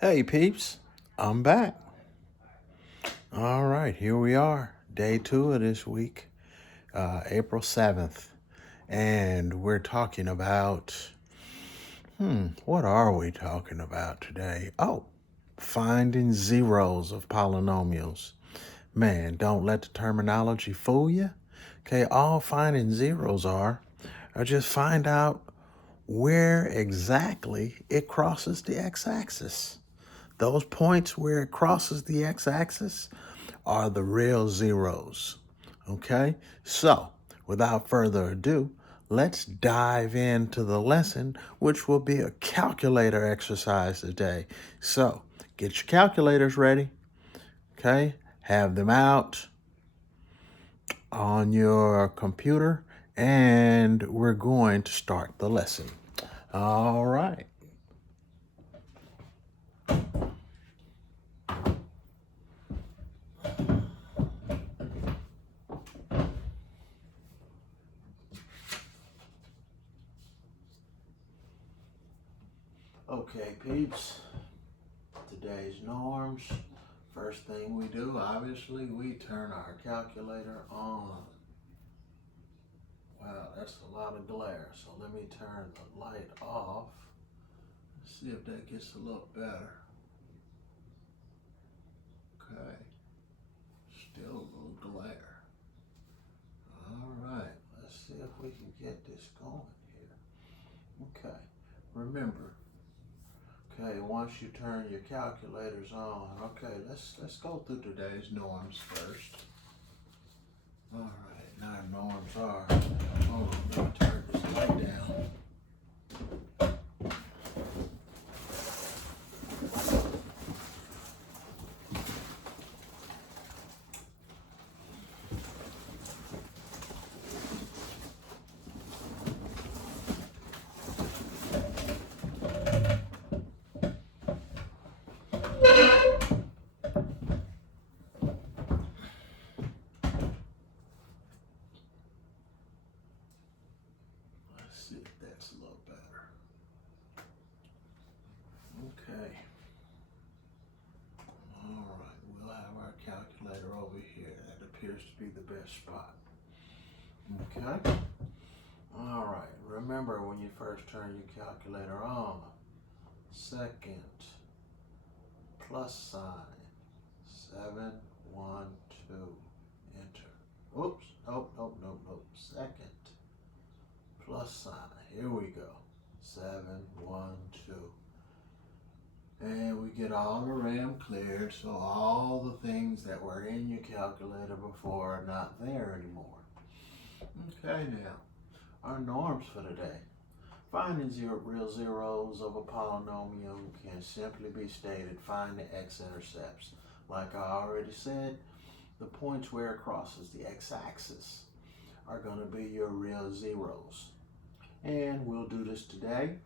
Hey peeps, I'm back. All right, here we are, day 2 of this week, April 7th. And we're talking about, what are we talking about today? Oh, finding zeros of polynomials. Man, don't let the terminology fool you. Okay, all finding zeros are just find out where exactly it crosses the x-axis. Those points where it crosses the x-axis are the real zeros. Okay? So, without further ado, let's dive into the lesson, which will be a calculator exercise today. So, get your calculators ready. Okay? Have them out on your computer, and we're going to start the lesson. All right. Okay, peeps, today's norms. First thing we do, obviously, we turn our calculator on. Wow, that's a lot of glare, so let me turn the light off. Let's see if that gets a little better. Okay, still a little glare. All right, let's see if we can get this going here. Okay, remember, okay, once you turn your calculators on, okay, let's go through today's norms first. All right, now our norms are, hold on, let me turn this light down. Let's see if that's a little better. Okay. All right, we'll have our calculator over here. That appears to be the best spot. Okay. All right, remember when you first turn your calculator on, second plus sign, 712, enter. Oops, nope. Second plus sign, here we go, 712. And we get all the RAM cleared, so all the things that were in your calculator before are not there anymore. Okay, now, our norms for today. Finding real zeros of a polynomial can simply be stated, find the x-intercepts. Like I already said, the points where it crosses the x-axis are going to be your real zeros. And we'll do this today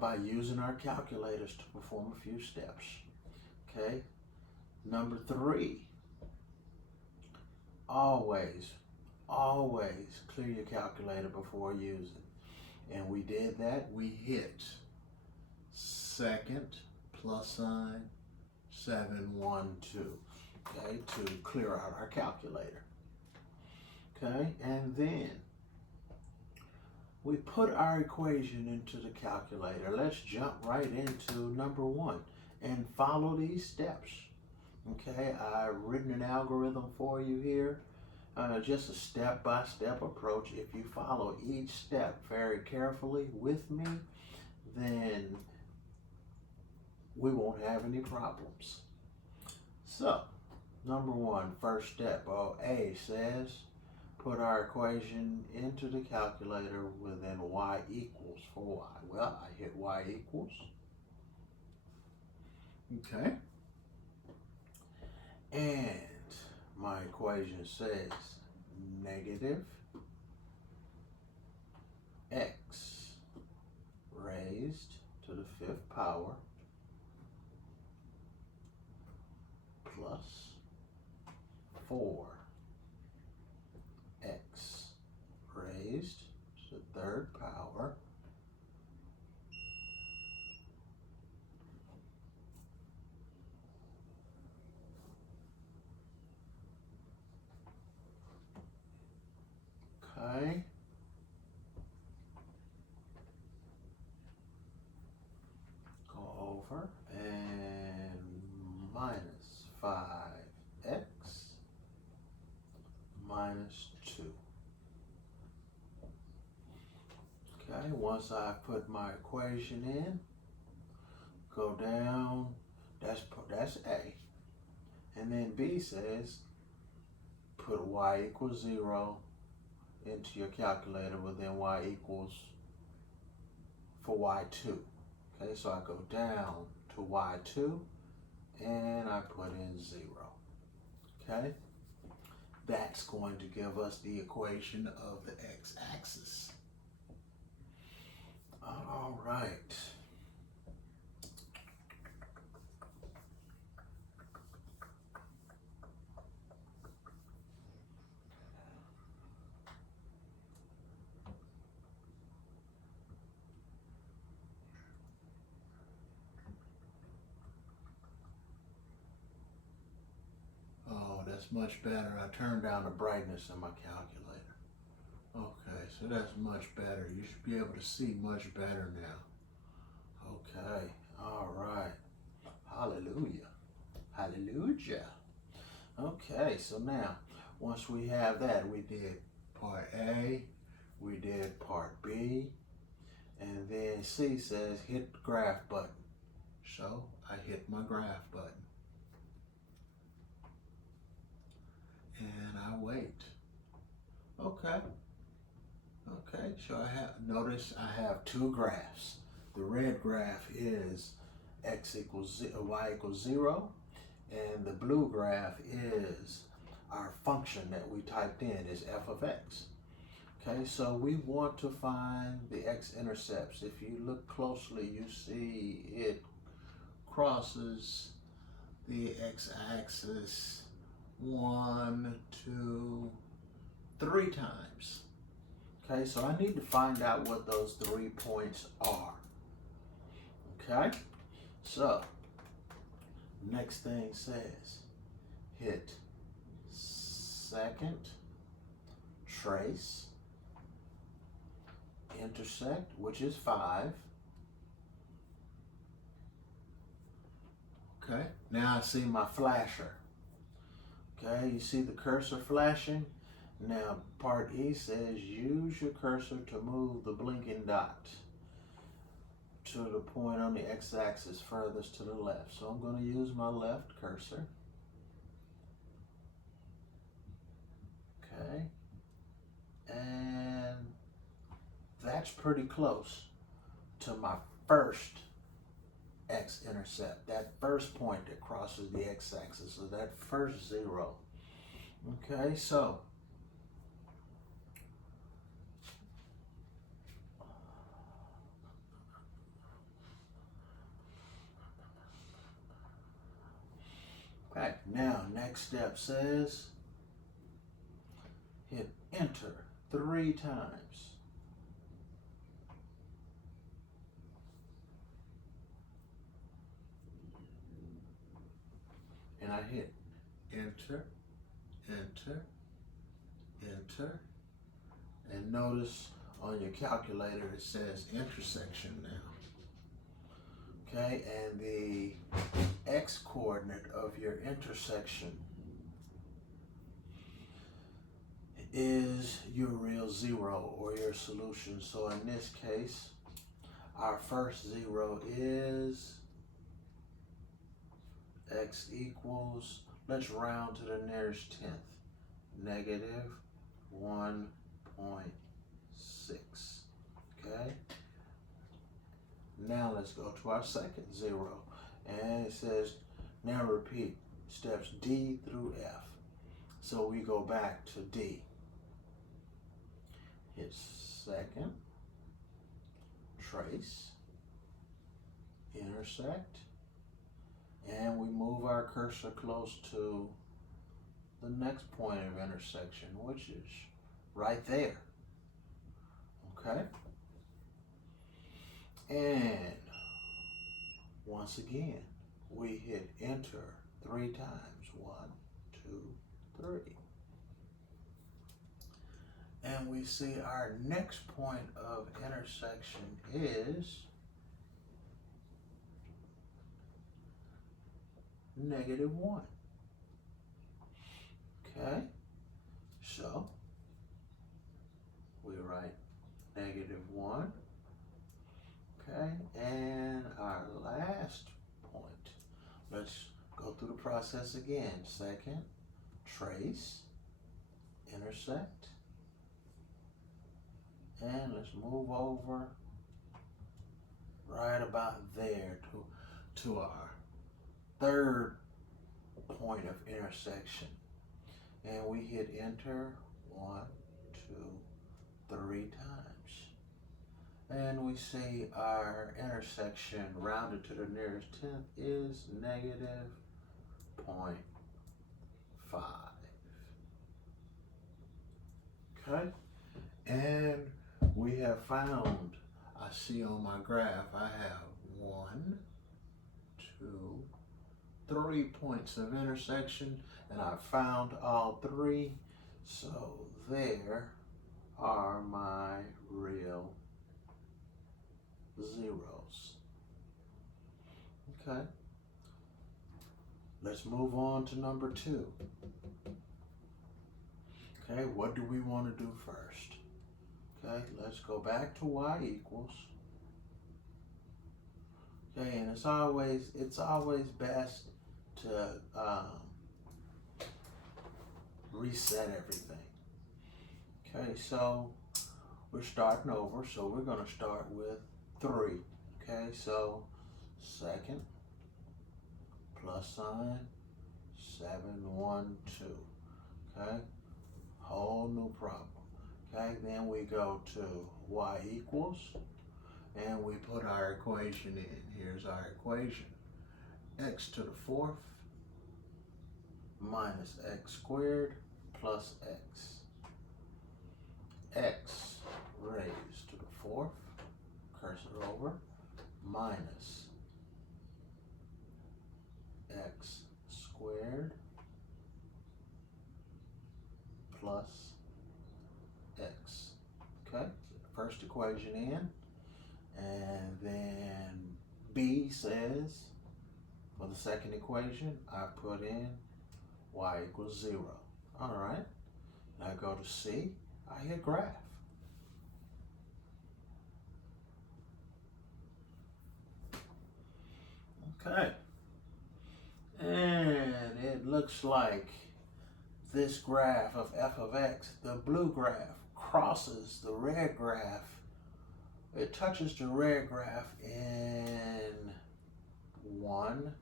by using our calculators to perform a few steps. Okay, number 3, always clear your calculator before using. And we did that. We hit second plus sign 712, okay, to clear out our calculator. Okay, and then we put our equation into the calculator. Let's jump right into number 1 and follow these steps. Okay, I've written an algorithm for you here, just a step-by-step approach. If you follow each step very carefully with me, then we won't have any problems. So, number 1, first step, A says, put our equation into the calculator within y equals for y. Well, I hit y equals. Okay. And my equation says negative x raised to the 5th power plus 4x raised to the 3rd power over and minus 5x minus 2. Okay, once I put my equation in, go down, that's A. And then B says, put y equals 0 into your calculator, but then y equals for y2. Okay, so I go down to y2 and I put in 0. Okay, that's going to give us the equation of the x-axis. All right. Oh, that's much better. I turned down the brightness in my calculator. Okay, so that's much better. You should be able to see much better now. Okay, all right. Hallelujah. Hallelujah. Okay, so now, once we have that, we did part A, we did part B, and then C says hit the graph button. So I hit my graph button. And I wait. Okay. Okay, so notice I have two graphs. The red graph is y equals 0, and the blue graph is our function that we typed in is f of x. Okay, so we want to find the x-intercepts. If you look closely, you see it crosses the x-axis 1, 2, 3 times. Okay, so I need to find out what those 3 points are. Okay, so next thing says hit second, trace, intersect, which is 5. Okay, now I see my flasher. Okay, you see the cursor flashing? Now part E says use your cursor to move the blinking dot to the point on the x-axis furthest to the left. So I'm going to use my left cursor. Okay, and that's pretty close to my first x-intercept, that first point that crosses the x-axis, so that first 0. Okay, so okay, now next step says hit enter 3 times. And I hit enter, enter, enter, and notice on your calculator it says intersection now. Okay, and the x coordinate of your intersection is your real 0 or your solution. So in this case, our first 0 is x equals, let's round to the nearest 10th, negative 1.6. Okay, now let's go to our second 0, and it says now repeat steps D through F. So we go back to D, hit second, trace, intersect, and we move our cursor close to the next point of intersection, which is right there. Okay? And once again, we hit enter 3 times. 1, 2, 3. And we see our next point of intersection is negative 1. Okay, so we write negative 1. Okay, and our last point, let's go through the process again. Second, trace, intersect, and let's move over right about there to our third point of intersection. And we hit enter 1, 2, 3 times. And we see our intersection rounded to the nearest tenth is negative 0.5. Okay? And we have found, I see on my graph, I have 1, 2, 3 points of intersection, and I found all 3. So there are my real zeros. Okay, let's move on to number 2. Okay, what do we want to do first? Okay, let's go back to y equals. Okay, and it's always best to reset everything. Okay, so we're starting over, so we're going to start with 3. Okay, so second plus sign 7, 1, 2. Okay, whole new problem. Okay, then we go to y equals, and we put our equation in. Here's our equation. X to the 4th minus x squared plus x. X raised to the 4th, cursor over, minus x squared plus x. Okay, first equation in, and then B says, for the second equation, I put in y equals 0. All right, now I go to C, I hit graph. Okay, and it looks like this graph of f of x, the blue graph, crosses the red graph. It touches the red graph in 1,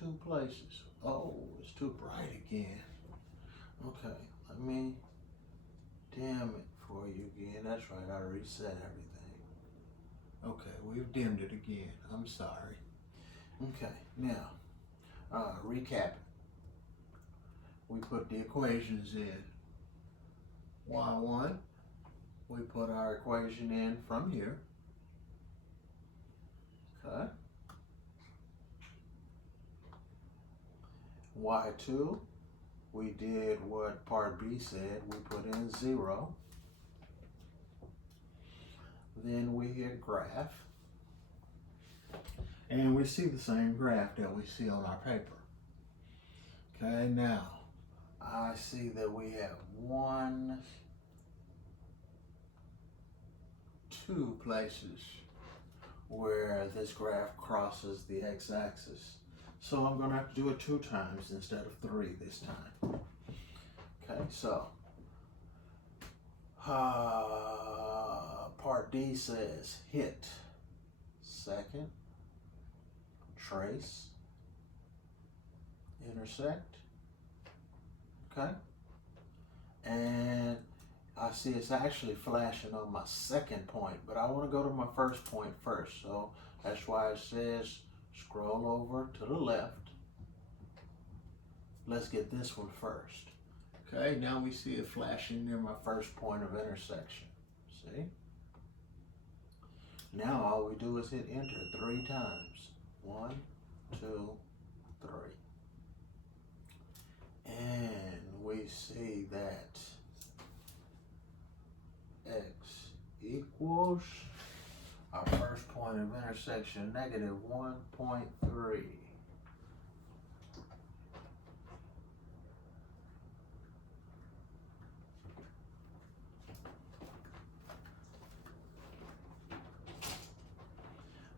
2 places. Oh, it's too bright again. Okay, let me dim it for you again. That's right, I reset everything. Okay, we've dimmed it again. I'm sorry. Okay, now, recap. We put the equations in. y1, we put our equation in from here. Okay. y2, we did what part B said, we put in 0. Then we hit graph. And we see the same graph that we see on our paper. Okay, now, I see that we have 1, 2 places where this graph crosses the x-axis. So I'm going to have to do it 2 times instead of 3 this time. Okay, so part D says hit second, trace, intersect. Okay, and I see it's actually flashing on my second point, but I want to go to my first point first, so that's why it says scroll over to the left. Let's get this one first. Okay, now we see it flashing near my first point of intersection. See? Now all we do is hit enter 3 times. 1, 2, 3. And we see that x equals our first point of intersection, negative 1.3.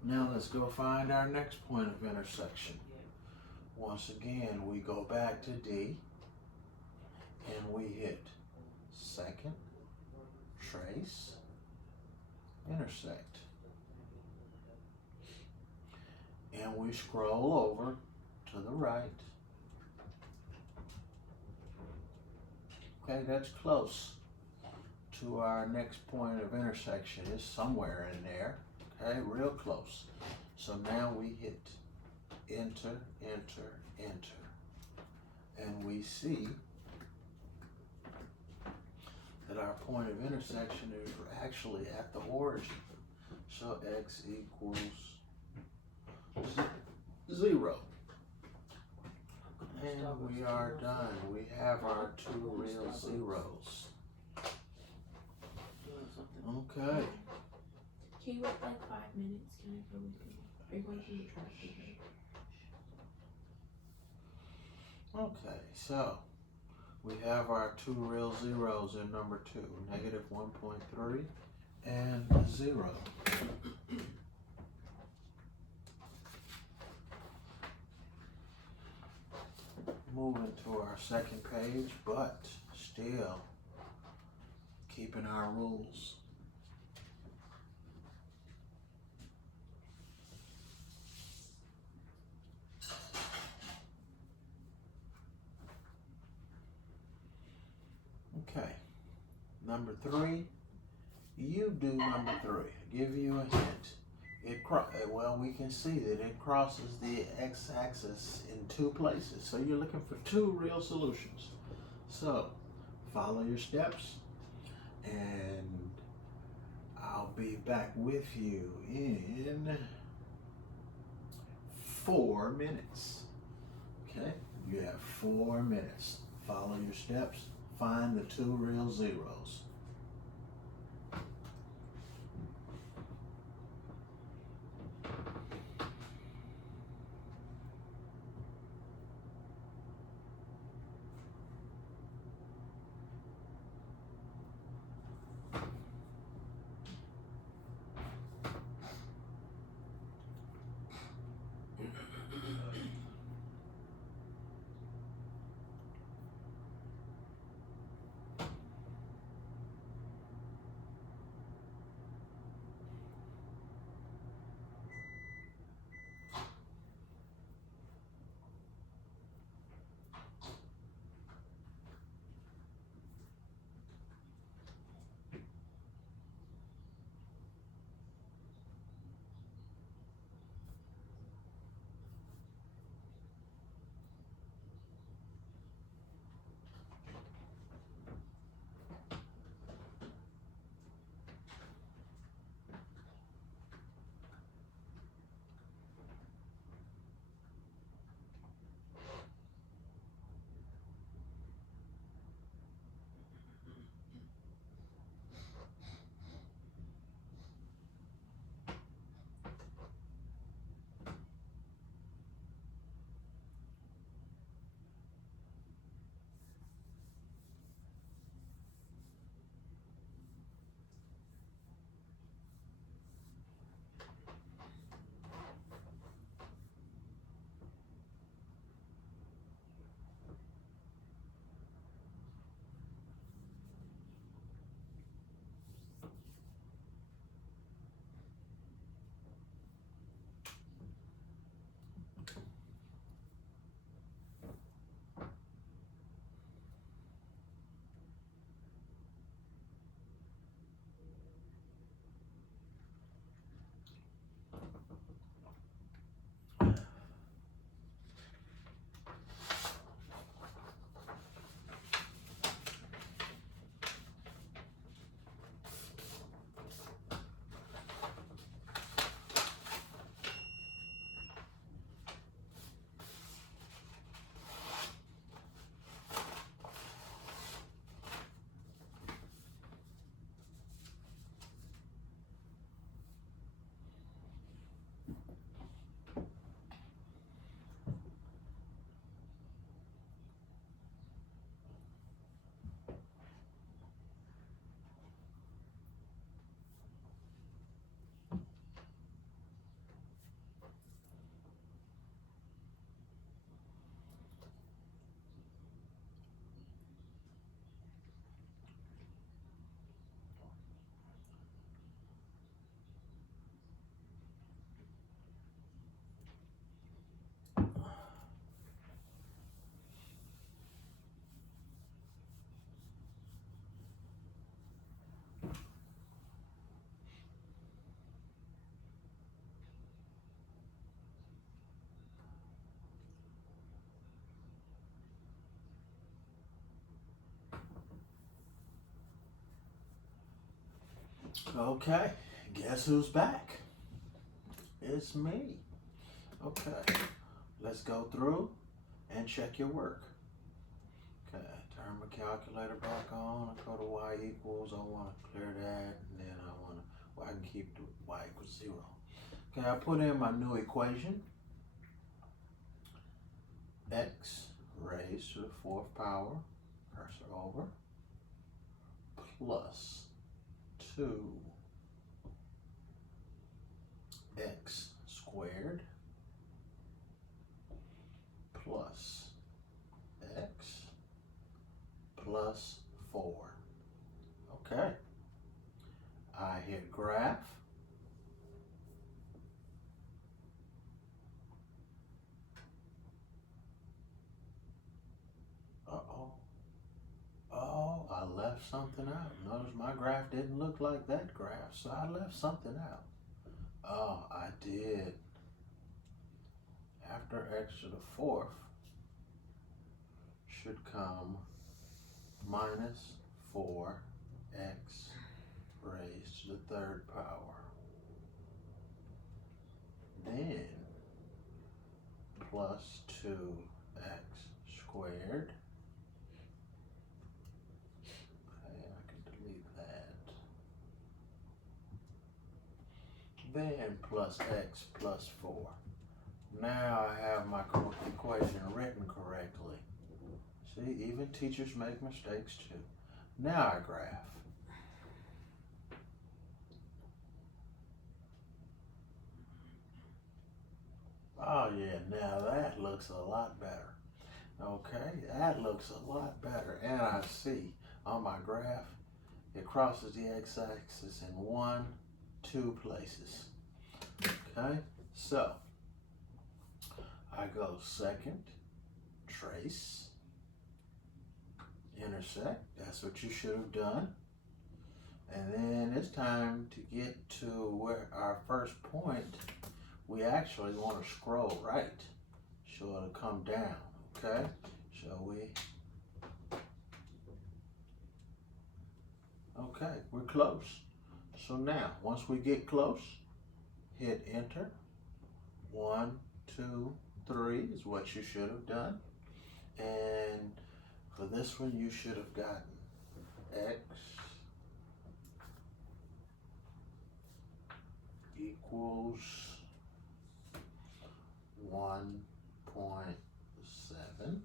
Now let's go find our next point of intersection. Once again, we go back to D and we hit second, trace, intersect. And we scroll over to the right. Okay, that's close to our next point of intersection. It's somewhere in there. Okay, real close. So now we hit enter, enter, enter. And we see that our point of intersection is actually at the origin. So x equals 0. And we are done. We have our two real zeros. Okay. Can you wait like 5 minutes? Can I go with you? Are you going to the trash? Okay, so we have our two real zeros in number 2, negative 1.3 and 0. Moving to our second page, but still keeping our rules. Okay, number 3, you do number 3. Give you a hint. Well, we can see that it crosses the x-axis in 2 places. So you're looking for 2 real solutions. So follow your steps, and I'll be back with you in 4 minutes. Okay, you have 4 minutes. Follow your steps. Find the 2 real zeros. Okay, guess who's back? It's me. Okay, let's go through and check your work. Okay, turn my calculator back on. I go to y equals. I want to clear that, and then I can keep the y equals 0. Okay, I put in my new equation. X raised to the 4th power, cursor over, plus 2x squared plus x plus 4. Okay. I hit graph. Uh-oh. Oh, I left something out. Notice my graph didn't look like that graph, so I left something out. Oh, I did. After x to the 4th should come minus 4x raised to the 3rd power. Then plus 2x squared. Okay, I can delete that. Then plus x plus 4. Now I have my equation written correctly. See, even teachers make mistakes too. Now I graph. Oh yeah, now that looks a lot better. Okay, that looks a lot better. And I see on my graph, it crosses the x-axis in 1, 2 places. Okay, so I go second, trace, intersect. That's what you should have done. And then it's time to get to where our first point. We actually want to scroll right, so it'll come down. Okay, shall we? Okay, we're close. So now, once we get close, hit enter. 1, 2, 3 is what you should have done. And for this one, you should have gotten x equals 1.7.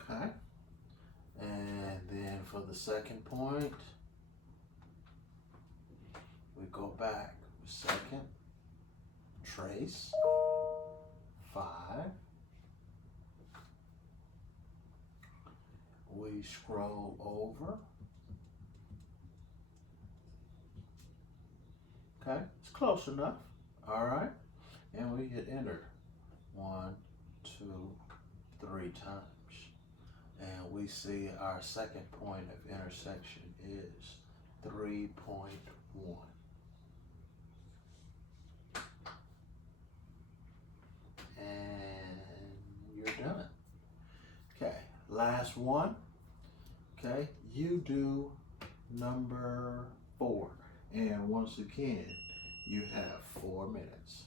Okay. And then for the second point, we go back. Second, trace, 5. We scroll over. Okay, it's close enough. All right, and we hit enter 1, 2, 3 times, and we see our second point of intersection is 3.1. And you're done. Okay, last one. Okay, you do number 4. And once again, you have 4 minutes.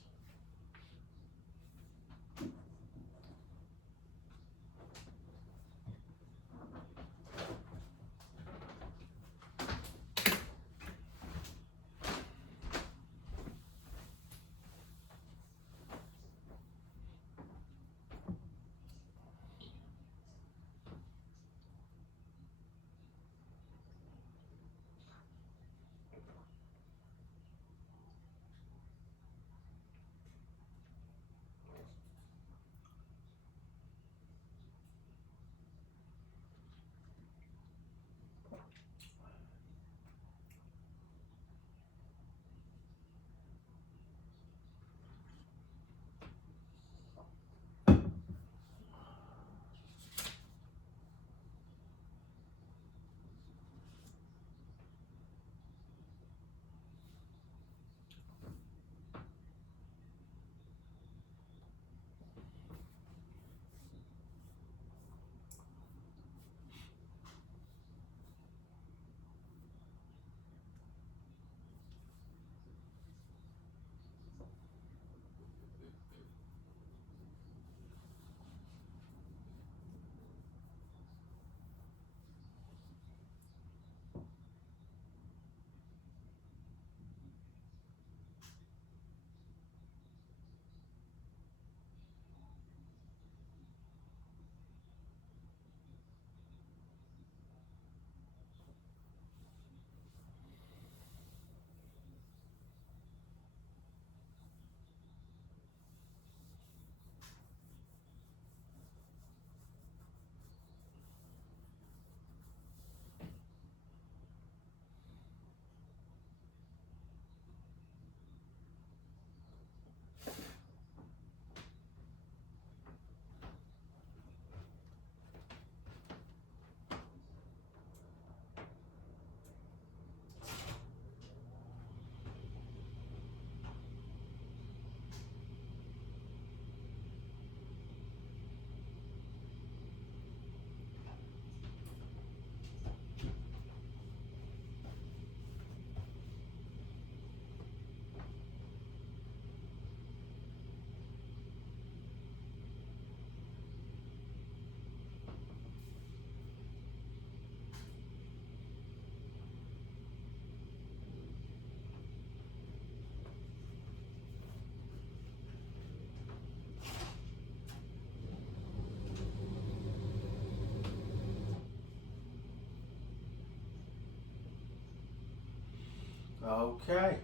Okay,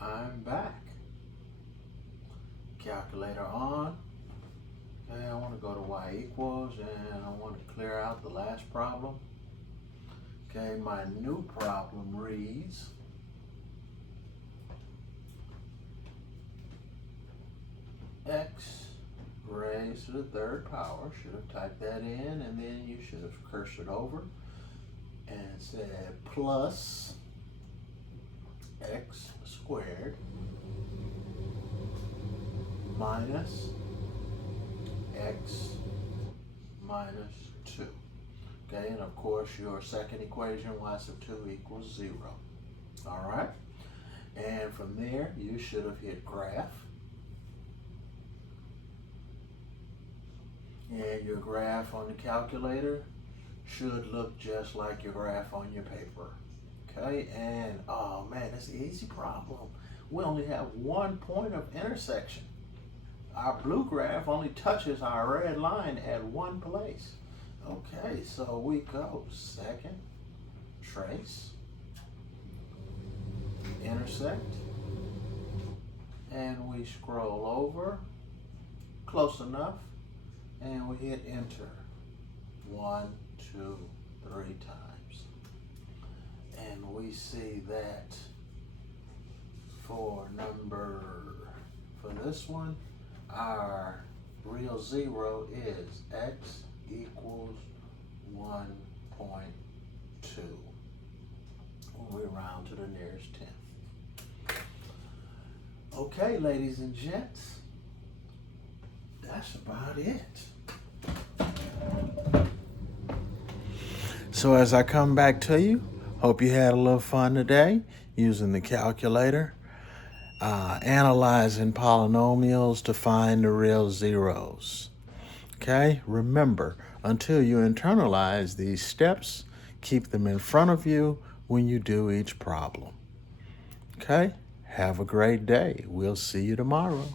I'm back. Calculator on. Okay, I want to go to y equals and I want to clear out the last problem. Okay, my new problem reads x raised to the third power. Should have typed that in and then you should have cursored over and said plus x squared minus x minus 2. Okay, and of course your second equation, y sub 2 equals 0. All right, and from there you should have hit graph. And your graph on the calculator should look just like your graph on your paper. Okay, and oh man, it's an easy problem. We only have one point of intersection. Our blue graph only touches our red line at one place. Okay, so we go second, trace, intersect, and we scroll over, close enough, and we hit enter 1, 2, 3 times. And we see that for this one, our real zero is x equals 1.2 when we round to the nearest tenth. Okay, ladies and gents, that's about it. So as I come back to you, hope you had a little fun today using the calculator, analyzing polynomials to find the real zeros. Okay, remember, until you internalize these steps, keep them in front of you when you do each problem. Okay, have a great day. We'll see you tomorrow.